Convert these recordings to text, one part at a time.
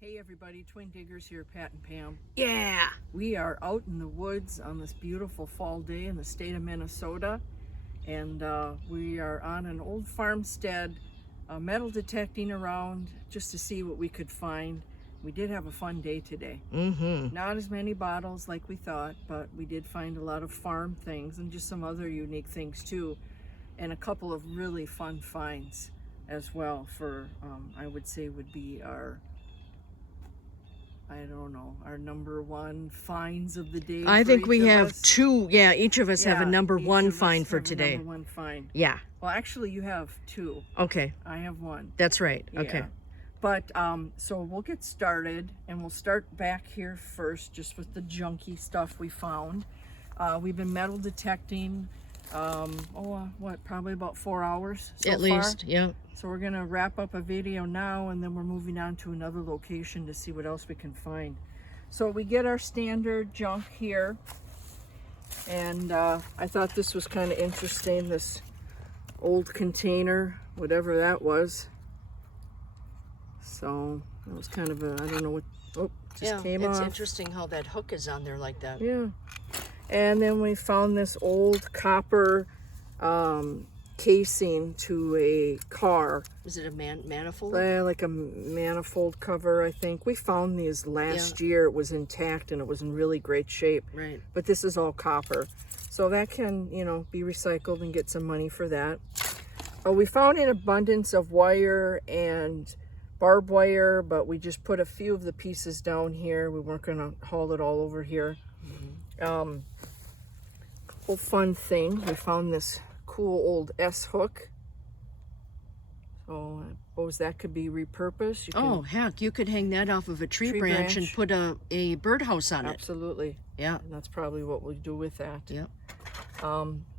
Hey everybody, Twin Diggers here, Pat and Pam. Yeah. We are out in the woods on this beautiful fall day in the state of Minnesota, and we are on an old farmstead, metal detecting around just to see what we could find. We did have a fun day today. Not as many bottles like we thought, but we did find a lot of farm things and just some other unique things too, and a couple of really fun finds as well for, I would say would be our our number one finds of the day. I think we have two. Yeah, each of us have a number one find for today. Number one find. Yeah. Well, actually, you have two. Okay. I have one. That's right. Yeah. Okay. But so we'll get started, and we'll start back here first, just with the junky stuff we found. We've been metal detecting. Probably about 4 hours so at least. far. Yeah. So we're gonna wrap up a video now, and then we're moving on to another location to see what else we can find. So we get our standard junk here, and I thought this was kind of interesting, this old container, whatever that was. So that was kind of a, I don't know what, came off. It's interesting how that hook is on there like that. Yeah. And then we found this old copper casing to a car. Is it a manifold? Like a manifold cover, I think. We found these last year. It was intact and it was in really great shape. Right. But this is all copper. So that can, be recycled and get some money for that. We found an abundance of wire and barbed wire, but we just put a few of the pieces down here. We weren't going to haul it all over here. Cool fun thing. We found this cool old S hook. So I suppose that could be repurposed. Heck, you could hang that off of a tree branch and put a birdhouse on it. Absolutely. Yeah. And that's probably what we'll do with that. Yep.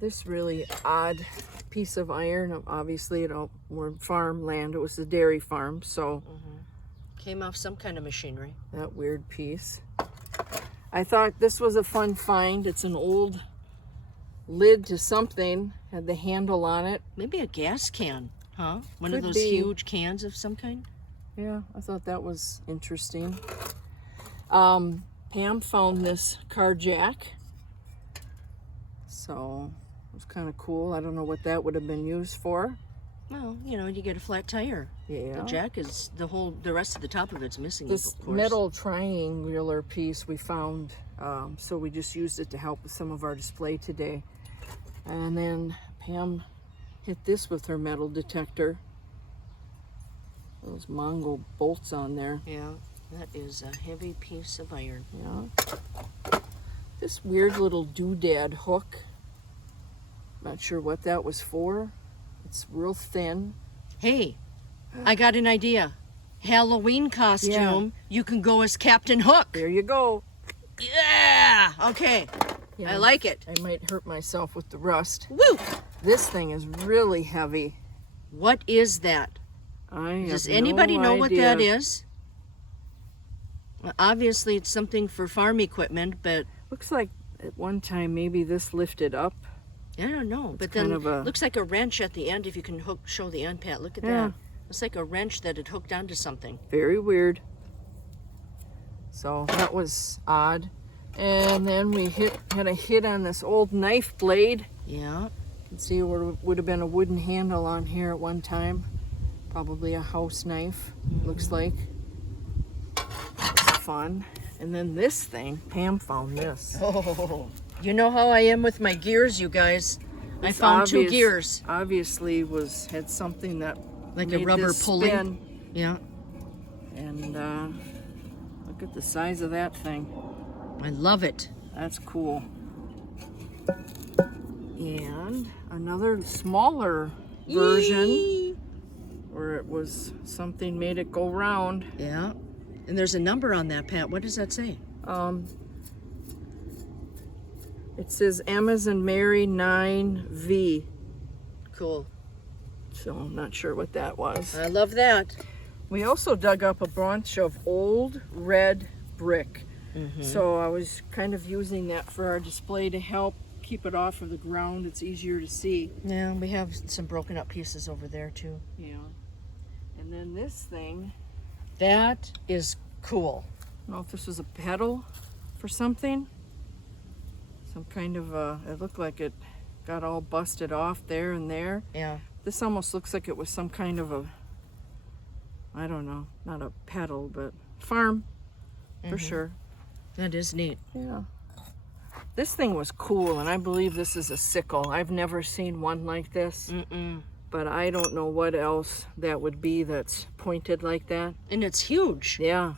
This really odd piece of iron, obviously we're farmland. It was a dairy farm, so Came off some kind of machinery. that weird piece. I thought this was a fun find. It's an old lid to something, had the handle on it. Maybe a gas can, huh? One of Could those be. huge cans of some kind. Yeah, I thought that was interesting. Pam found this car jack. So it was kind of cool. I don't know what that would have been used for. Well, you get a flat tire. Yeah. The jack is the rest of the top of it's missing. This of course. metal triangular piece we found, so we just used it to help with some of our display today. And then Pam hit this with her metal detector. Those Mongol bolts on there. Yeah, that is a heavy piece of iron. Yeah. This weird little doodad hook. Not sure what that was for. It's real thin. Hey, I got an idea. Halloween costume. You can go as Captain Hook. There you go. Yeah. Okay. Yeah, I like it. I might hurt myself with the rust. Woo! This thing is really heavy. What is that? Does anybody know what that is? Well, obviously, it's something for farm equipment, but Looks like at one time maybe this lifted up. I don't know. But kind then of a- looks like a wrench at the end. If you can show the end, Pat. Look at Yeah. that. It's like a wrench that had hooked onto something. Very weird. So that was odd. And then we had a hit on this old knife blade. Yeah. You can see where would have been a wooden handle on here at one time. Probably a house knife, looks like. That's fun. And then this thing, Pam found this. Oh, you know how I am with my gears, you guys. I found two gears. Obviously had something that Like a made rubber this pulley. spin. Yeah. And look at the size of that thing. I love it. That's cool. And another smaller version where it was something made it go round. Yeah. And there's a number on that, Pat. What does that say? It says Amazon Mary 9V. Cool. So I'm not sure what that was. I love that. We also dug up a bunch of old red brick. So I was kind of using that for our display to help keep it off of the ground. It's easier to see. Yeah, we have some broken up pieces over there too. Yeah. And then this thing That is cool. I don't know if this was a pedal for something. Some kind of it looked like it got all busted off there and there. Yeah. This almost looks like it was some kind of a, I don't know, not a pedal, but farm for sure. That is neat. Yeah. This thing was cool, and I believe this is a sickle. I've never seen one like this, but I don't know what else that would be that's pointed like that. And it's huge. Yeah.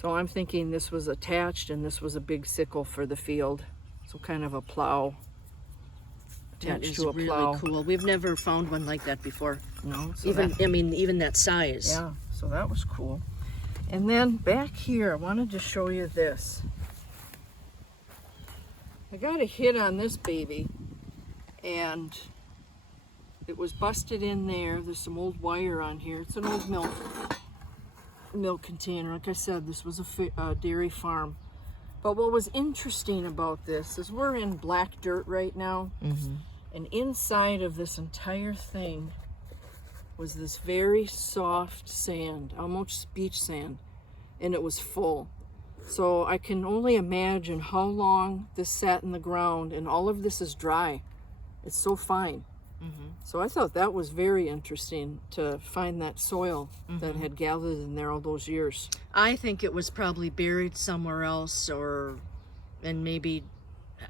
So I'm thinking this was attached, and this was a big sickle for the field. So kind of a plow. That Attached is to a really plow. cool. We've never found one like that before. No, so Even that size. yeah, so that was cool. And then back here, I wanted to show you this. I got a hit on this baby, and it was busted in there. There's some old wire on here. It's an old milk container. Like I said, this was a dairy farm. But what was interesting about this is we're in black dirt right now, and inside of this entire thing was this very soft sand, almost beach sand, and it was full. So I can only imagine how long this sat in the ground, and all of this is dry. It's so fine. So I thought that was very interesting to find that soil that had gathered in there all those years. I think it was probably buried somewhere else, and maybe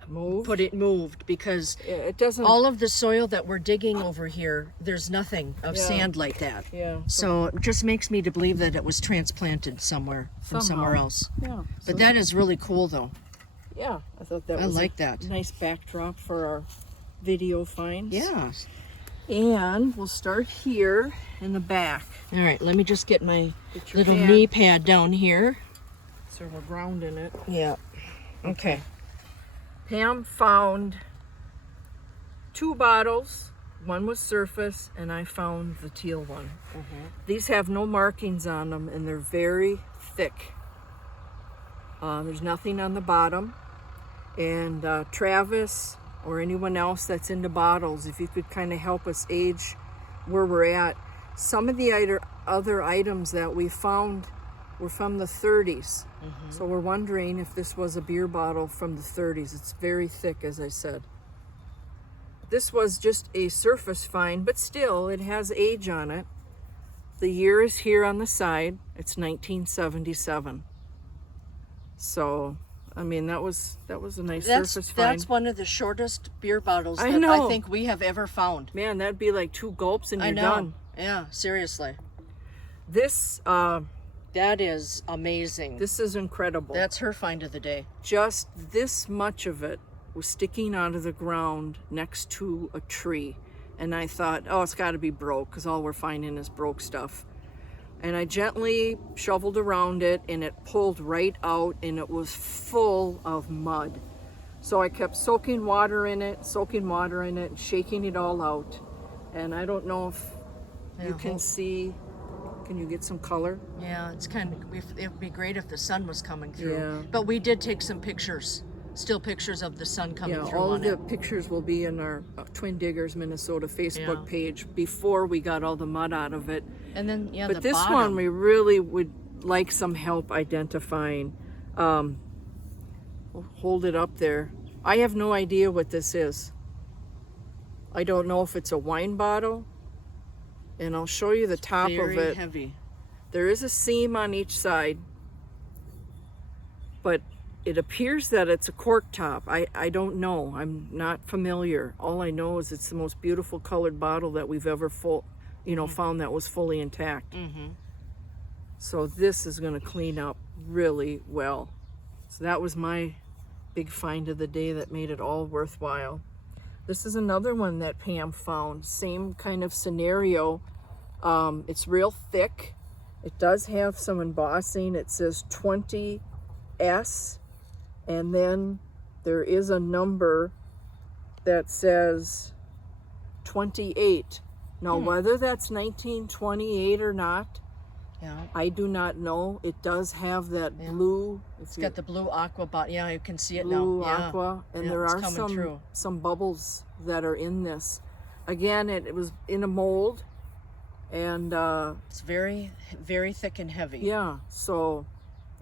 moved because It doesn't. all of the soil that we're digging over here, there's nothing of sand like that. Yeah. So it just makes me to believe that it was transplanted somewhere from somewhere else. Yeah. But that is really cool, though. Yeah, I thought that I was like a that. nice backdrop for our video finds. Yeah. And we'll start here in the back. All right, let me just get my Get your little hand, knee pad down here. so we're grounding it. Yeah. Okay. Pam found 2 bottles. One was surface, and I found the teal one. These have no markings on them, and they're very thick. There's nothing on the bottom. And Travis, or anyone else that's into bottles, if you could kind of help us age where we're at. Some of the other items that we found were from the 30s. So we're wondering if this was a beer bottle from the 30s. It's very thick, as I said. This was just a surface find, but still, it has age on it. The year is here on the side. It's 1977. So, I mean, that was a nice surface find. That's one of the shortest beer bottles I that know. I think we have ever found. Man, that'd be like 2 gulps and I you're know. done. Yeah, seriously. This That is amazing. this is incredible. That's her find of the day. Just this much of it was sticking out of the ground next to a tree. And I thought, oh, it's got to be broke, because all we're finding is broke stuff. And I gently shoveled around it, and it pulled right out, and it was full of mud. So I kept soaking water in it, and shaking it all out. And I don't know if you can see. Can you get some color? Yeah, it's kind of, it would be great if the sun was coming through. Yeah. But we did take some pictures, still pictures of the sun coming through all on of the it. pictures will be in our Twin Diggers Minnesota Facebook Yeah. page before we got all the mud out of it. And then, yeah, But the this bottom. one we really would like some help identifying. We'll hold it up there. I have no idea what this is. I don't know if it's a wine bottle, and I'll show you the top very of it. heavy. There is a seam on each side, but it appears that it's a cork top. I don't know. I'm not familiar. All I know is it's the most beautiful colored bottle that we've ever found that was fully intact. So this is going to clean up really well. So that was my big find of the day that made it all worthwhile. This is another one that Pam found. Same kind of scenario. It's real thick. It does have some embossing. It says 20S, and then there is a number that says 28. Now, whether that's 1928 or not, Yeah. I do not know. It does have that blue. It's got the blue aqua bottom. Yeah, you can see it blue now. Yeah. aqua, and Yeah, there it's are coming through. some bubbles that are in this. Again, it was in a mold, And it's very, very thick and heavy. yeah, so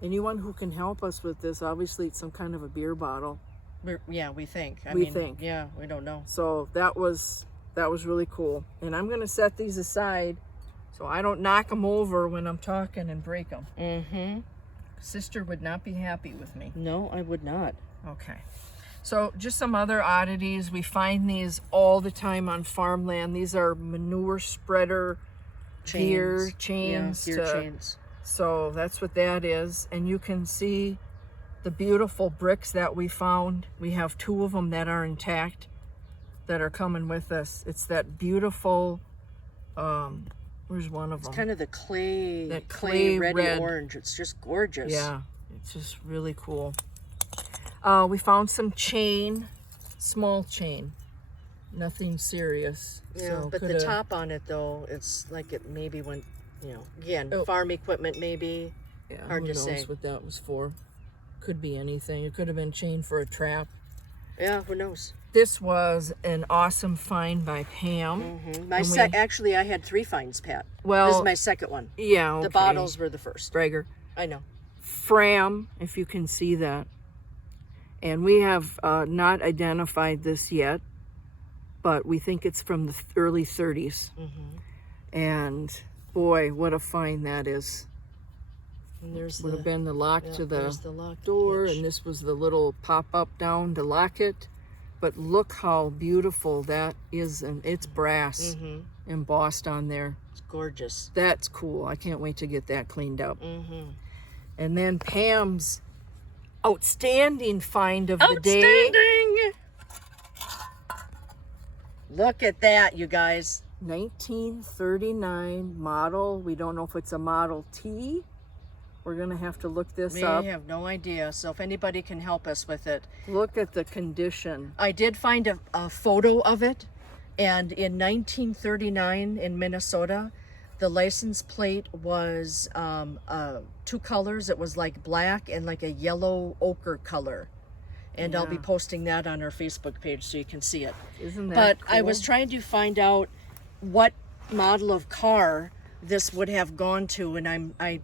anyone who can help us with this, obviously it's some kind of a beer bottle. We think. I We mean, think. Yeah, we don't know. So that was really cool. And I'm gonna set these aside so I don't knock them over when I'm talking and break them. Mm-hmm. Sister would not be happy with me. No, I would not. Okay. So just some other oddities. We find these all the time on farmland. These are manure spreader gear chains. Yeah, gear chains. So that's what that is. And you can see the beautiful bricks that we found. We have 2 of them that are intact that are coming with us. It's that beautiful, where's one of them? It's kind of the clay, that clay red, red orange. It's just gorgeous. Yeah, it's just really cool. We found some chain, small chain, nothing serious. Yeah, so but the top on it though, it's like it maybe went, again, farm equipment maybe. Yeah, hard to who knows say what that was for. Could be anything. It could have been chain for a trap. Yeah, who knows? This was an awesome find by Pam. Mm-hmm. Actually, I had 3 finds, Pat. Well, this is my second one. Yeah, okay. The bottles were the first. Bragger. I know. Fram, if you can see that. And we have not identified this yet, but we think it's from the early 30s. Mm-hmm. And boy, what a find that is. And there's would have been the lock to the lock door, hitch. and this was the little pop-up down to lock it. But look how beautiful that is, and it's brass embossed on there. It's gorgeous. That's cool. I can't wait to get that cleaned up. Mm-hmm. And then Pam's outstanding find of the day. Look at that, you guys. 1939 model. We don't know if it's a Model T. We're going to have to look this up. We have no idea, so if anybody can help us with it. Look at the condition. I did find a photo of it, and in 1939 in Minnesota, the license plate was 2 colors. It was like black and like a yellow ochre color. And I'll be posting that on our Facebook page so you can see it. Isn't that But cool? I was trying to find out what model of car this would have gone to, and I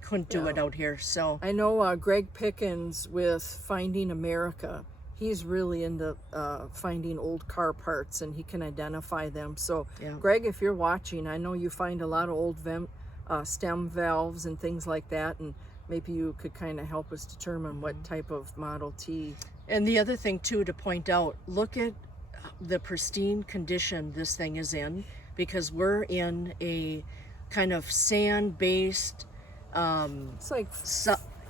couldn't do it out here. So I know Greg Pickens with Finding America. He's really into finding old car parts, and he can identify them. So Greg, if you're watching, I know you find a lot of old stem valves and things like that, and maybe you could kind of help us determine what type of Model T. And the other thing too to point out, look at the pristine condition this thing is in, because we're in a kind of sand-based, it's like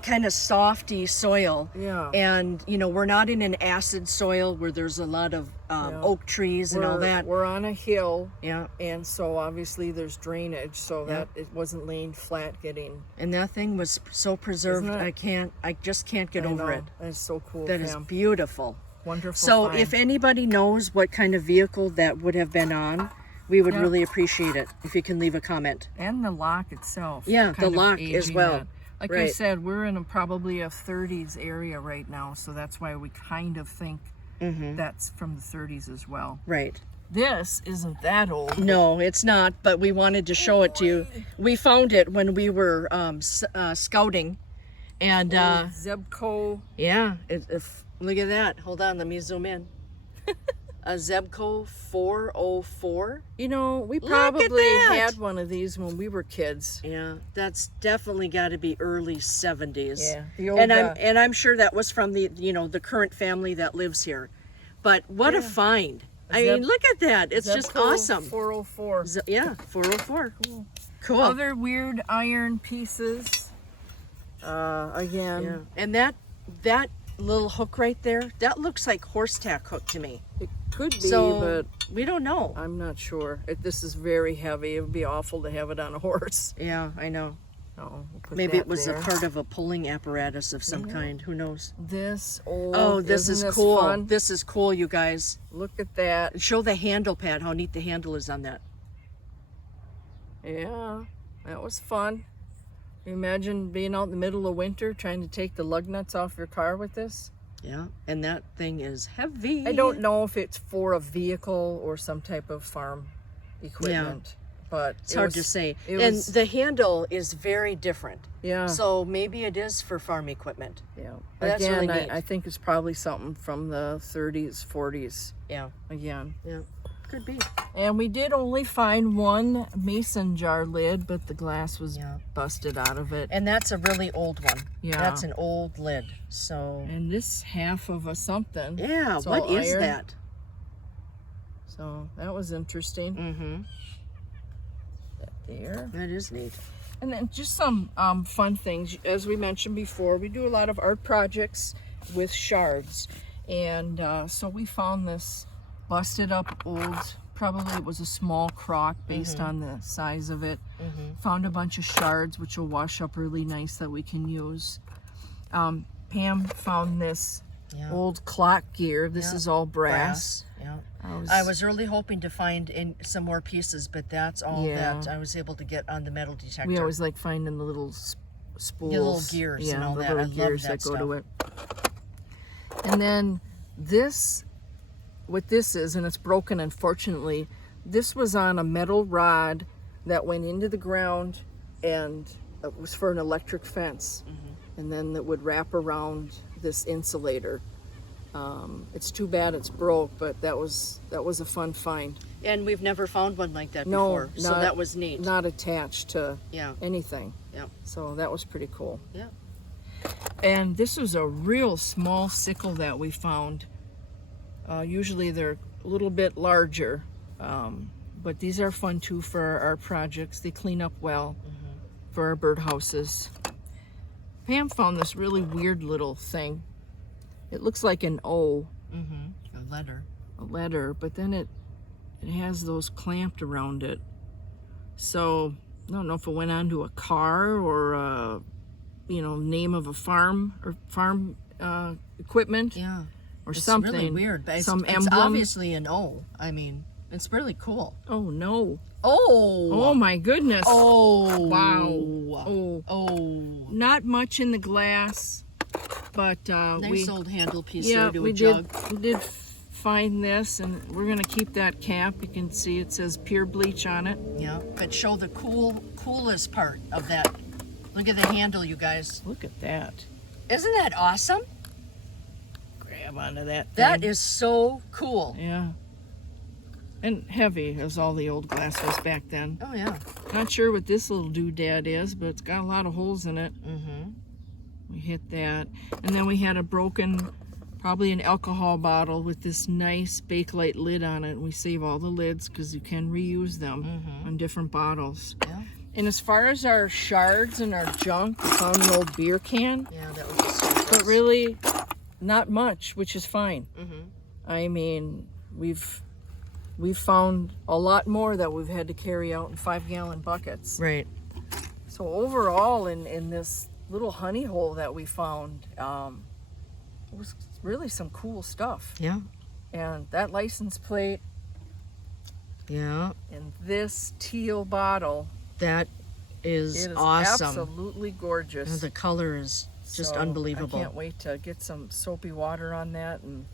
kind of softy soil. Yeah. And we're not in an acid soil where there's a lot of oak trees and all that. We're on a hill. Yeah. And so obviously there's drainage, so that it wasn't laying flat getting. And that thing was so preserved. I just can't get over it. That's so cool. That is beautiful. Wonderful. So find. if anybody knows what kind of vehicle that would have been on, we would really appreciate it if you can leave a comment. And the lock itself. Yeah, the kind of lock as aging well. that. Like I said, we're in probably a 30s area right now, so that's why we kind of think that's from the 30s as well. Right. This isn't that old. No, it's not, but we wanted to show it to you. We found it when we were scouting, and Zebco. yeah, look at that. Hold on, let me zoom in. A Zebco 404. We probably had one of these when we were kids. Yeah, that's definitely got to be early 70s. Yeah, the old, and I'm sure that was from the the current family that lives here. But what a find! I mean, look at that. It's just awesome. 404. 404. Cool. Other weird iron pieces. Again. Yeah. And that little hook right there, that looks like horse tack hook to me. It could be, but but we don't know. I'm not sure. This is very heavy. It would be awful to have it on a horse. Yeah, I know. Oh, maybe it was a part of a pulling apparatus of some kind. Who knows? This old. Oh, this is cool. Fun? This is cool, you guys. Look at that. Show the handle pad, how neat the handle is on that. Yeah, that was fun. Imagine being out in the middle of winter trying to take the lug nuts off your car with this. Yeah, and that thing is heavy. I don't know if it's for a vehicle or some type of farm equipment. but It's hard to say. It And was, the handle is very different. yeah. So maybe it is for farm equipment. Yeah. But that's Again, really neat. I think it's probably something from the 30s, 40s. Yeah. Again. Yeah. Could be. And we did only find one mason jar lid, but the glass was Yeah. busted out of it. And that's a really old one. Yeah. That's an old lid. So. And this half of a something. Yeah. It's What all is iron. that? So that was interesting. Mm-hmm. There. That is neat. And then just some fun things. As we mentioned before, we do a lot of art projects with shards. And so we found this busted up old, probably it was a small crock based on the size of it. Found a bunch of shards, which will wash up really nice that we can use. Pam found this old clock gear. This is all brass. Yeah. I was really hoping to find in some more pieces, but that's all that I was able to get on the metal detector. We always like finding the little spools. The little gears and all the that. I little love gears that that go to it. And then this, what this is, and it's broken unfortunately, this was on a metal rod that went into the ground, and it was for an electric fence. And then that would wrap around this insulator. It's too bad it's broke, but that was a fun find. And we've never found one like that No, before, so that was neat. Not attached to Yeah. anything. Yeah. So that was pretty cool. Yeah. And this was a real small sickle that we found. Usually they're a little bit larger, but these are fun too for our projects. They clean up well for our birdhouses. Pam found this really weird little thing. It looks like an O, A letter. a letter, but then it has those clamped around it. So I don't know if it went onto a car or name of a farm or farm equipment. Yeah. Or It's something. really weird, but Some it's emblem. obviously an O. I mean, it's really cool. Oh no. Oh my goodness. Oh Wow. Oh Oh. Not much in the glass, but Nice old handle piece yeah, there to we a jug. did find this, and we're gonna keep that cap. You can see it says pure bleach on it. Yeah, but show the coolest part of that. Look at the handle, you guys. Look at that. Isn't that awesome? Grab onto that thing. That is so cool. Yeah. And heavy, as all the old glass was back then. Oh yeah. Not sure what this little doodad is, but it's got a lot of holes in it. Mm-hmm. We hit that. And then we had a broken, probably an alcohol bottle with this nice Bakelite lid on it. We save all the lids because you can reuse them on different bottles. Yeah. And as far as our shards and our junk, we found an old beer can. Yeah, that was just But really, not much, which is fine. Mm-hmm. I mean, we've found a lot more that we've had to carry out in 5-gallon buckets. Right. So overall, in this little honey hole that we found, it was really some cool stuff. Yeah. And that license plate Yeah. and this teal bottle, That is it is awesome. absolutely gorgeous. The color is just So, unbelievable. I can't wait to get some soapy water on that and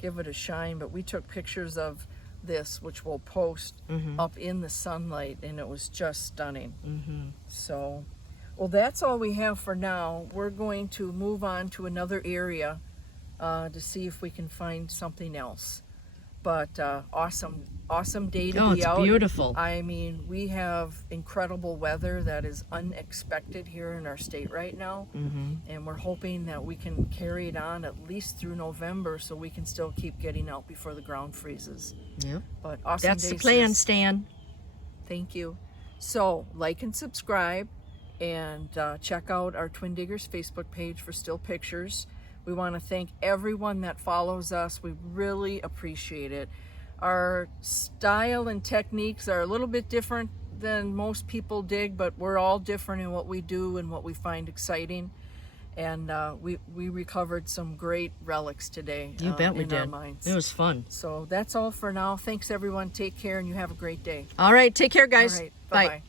give it a shine. But we took pictures of this, which we'll post up in the sunlight, and it was just stunning. So, well, that's all we have for now. We're going to move on to another area to see if we can find something else. But awesome day to be out. It's beautiful. I mean, we have incredible weather that is unexpected here in our state right now. And we're hoping that we can carry it on at least through November so we can still keep getting out before the ground freezes. Yeah. But awesome That's day, the plan, sis. Stan. Thank you. So, like and subscribe, and check out our Twin Diggers Facebook page for still pictures. We want to thank everyone that follows us. We really appreciate it. Our style and techniques are a little bit different than most people dig, but we're all different in what we do and what we find exciting. And we recovered some great relics today. You bet we in our did. minds. It was fun. So that's all for now. Thanks everyone. Take care, and you have a great day. All right. Take care, guys. All right. Bye. Bye-bye.